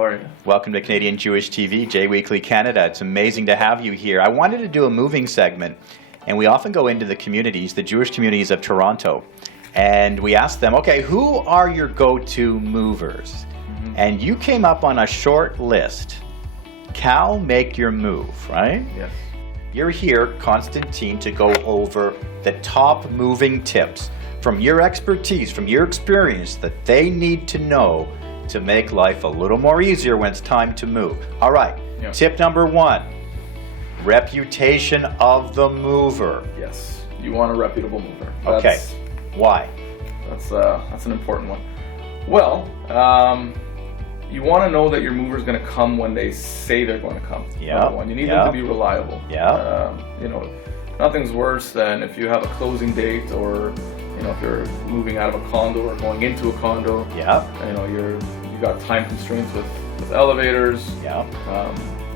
How are you? Welcome to Canadian Jewish TV, J Weekly Canada. It's amazing to have you here. I wanted to do a moving segment, and we often go into the communities, the Jewish communities of Toronto, and we ask them, okay, who are your go-to movers? And you came up on a short list. Cal, make your move, right? Yes. You're here, Constantine, to go over the top moving tips from your expertise, from your experience that they need to know to make life a little more easier when it's time to move. All right, Yeah. Tip number 1, reputation of the mover. Yes. You want a reputable mover. Okay, why? That's an important one. Well, you want to know that your mover is going to come when they say they're going to come. Yeah. Number one. You need them to be reliable. Yeah. Nothing's worse than if you have a closing date, or if you're moving out of a condo or going into a condo. Yeah. You got time constraints with elevators. Yeah.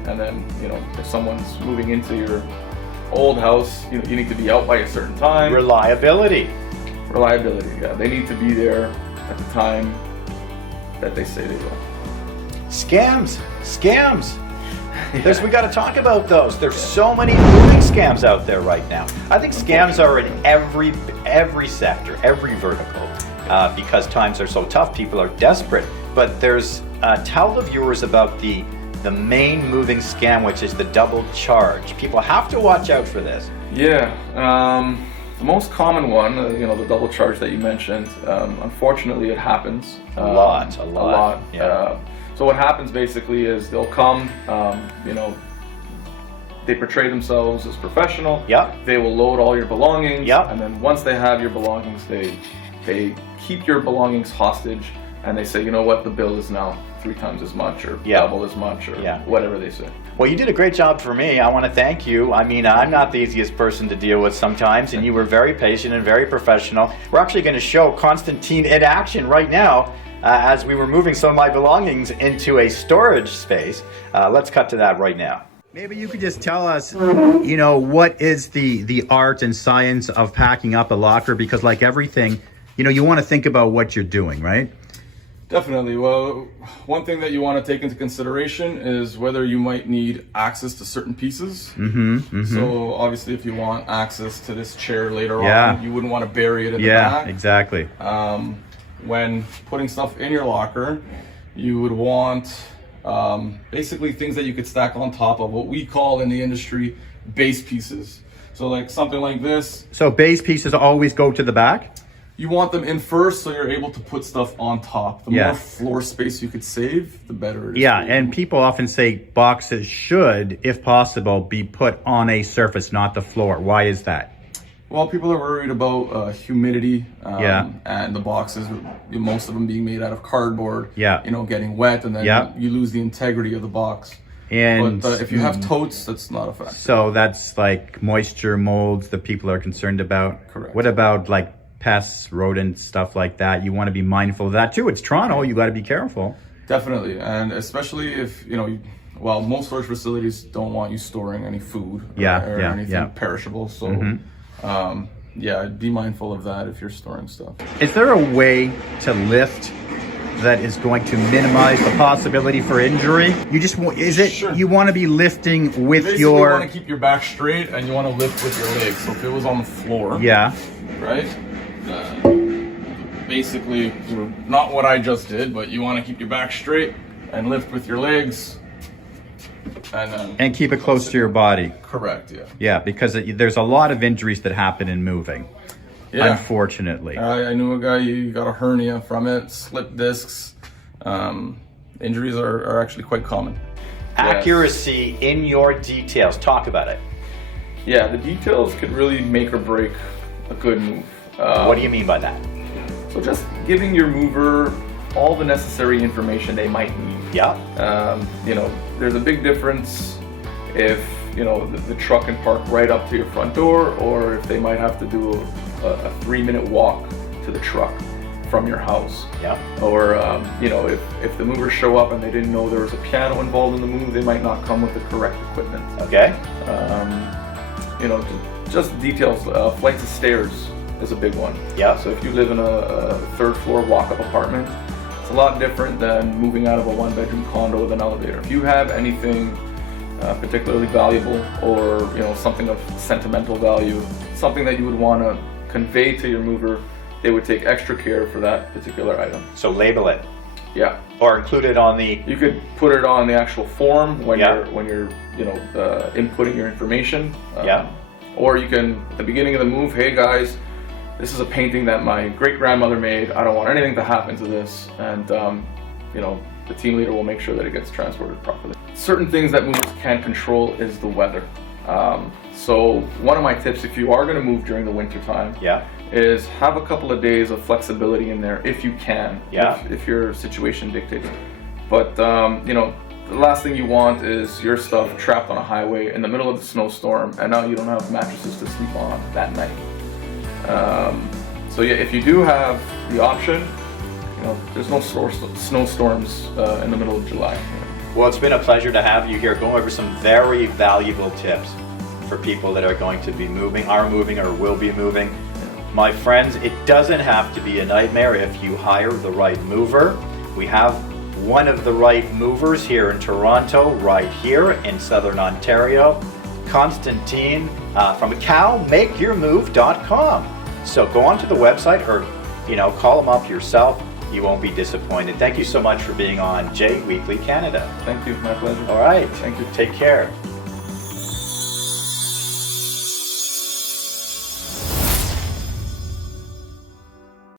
And then if someone's moving into your old house, you need to be out by a certain time. Reliability. Reliability. Yeah. They need to be there at the time that they say they will. Scams. We got to talk about those. There's so many moving scams out there right now. I think scams are in every sector, every vertical, because times are so tough. People are desperate. But tell the viewers about the main moving scam, which is the double charge. People have to watch out for this. Yeah. The most common one, the double charge that you mentioned. Unfortunately, it happens A lot. Yeah. So what happens basically is they'll come, they portray themselves as professional. Yep. They will load all your belongings. Yep. And then once they have your belongings, they keep your belongings hostage, and they say, you know what, the bill is now 3 times as much, or double as much, or whatever they say. Well, you did a great job for me. I want to thank you. I mean, I'm not the easiest person to deal with sometimes, and you were very patient and very professional. We're actually going to show Constantine in action right now as we were moving some of my belongings into a storage space. Let's cut to that right now. Maybe you could just tell us, what is the art and science of packing up a locker? Because like everything, you want to think about what you're doing, right? Definitely. Well, one thing that you want to take into consideration is whether you might need access to certain pieces. So obviously, if you want access to this chair later on, you wouldn't want to bury it in the back. Yeah, exactly. When putting stuff in your locker, you would want basically things that you could stack on top of what we call in the industry base pieces. So like something like this. So base pieces always go to the back? You want them in first so you're able to put stuff on top. The more floor space you could save, the better it is. Yeah, and people often say boxes should, if possible, be put on a surface, not the floor. Why is that? Well, people are worried about humidity and the boxes, most of them being made out of cardboard, getting wet, and then you lose the integrity of the box. And but if you have totes, that's not a factor. So that's like moisture, molds that people are concerned about. Correct. What about like pests, rodents, stuff like that? You want to be mindful of that too. It's Toronto, you got to be careful. Definitely, and especially if, most storage facilities don't want you storing any food or anything perishable, so be mindful of that if you're storing stuff. Is there a way to lift that is going to minimize the possibility for injury? You want to be lifting with you want to keep your back straight, and you want to lift with your legs. So if it was on the floor, right? Basically, not what I just did, but you want to keep your back straight and lift with your legs, and keep it close to your body. Correct. Yeah. Yeah, because there's a lot of injuries that happen in moving. Yeah. Unfortunately. I knew a guy, he got a hernia from it, slipped discs. Injuries are actually quite common. Accuracy in your details. Talk about it. Yeah, the details could really make or break a good move. What do you mean by that? So just giving your mover all the necessary information they might need. Yeah. There's a big difference if, the truck can park right up to your front door, or if they might have to do a 3-minute walk to the truck from your house. Yeah. Or, if the movers show up and they didn't know there was a piano involved in the move, they might not come with the correct equipment. Okay. Just details. Flights of stairs is a big one. Yeah. So if you live in a 3rd floor walk-up apartment, it's a a lot different than moving out of a one-bedroom condo with an elevator. If you have anything particularly valuable, or something of sentimental value, something that you would want to convey to your mover, they would take extra care for that particular item. So label it. Yeah. Or include it on the. You could put it on the actual form when Yeah. you're inputting your information. Yeah. Or you can, at the beginning of the move, hey guys, this is a painting that my great-grandmother made. I don't want anything to happen to this, and the team leader will make sure that it gets transported properly. Certain things that movers can't control is the weather. So one of my tips, if you are going to move during the winter time, Yeah. is have a couple of days of flexibility in there if you can, Yeah. if your situation dictates it. But the last thing you want is your stuff trapped on a highway in the middle of the snowstorm, and now you don't have mattresses to sleep on that night. So yeah, if you do have the option, there's no snowstorms in the middle of July. Well, it's been a pleasure to have you here going over some very valuable tips for people that are going to be moving, are moving, or will be moving. My friends, it doesn't have to be a nightmare if you hire the right mover. We have one of the right movers here in Toronto, right here in Southern Ontario, Constantine from cowmakeyourmove.com. So go onto the website, or call them up yourself. You won't be disappointed. Thank you so much for being on Jay Weekly Canada. Thank you, my pleasure. All right. Thank you. Take care.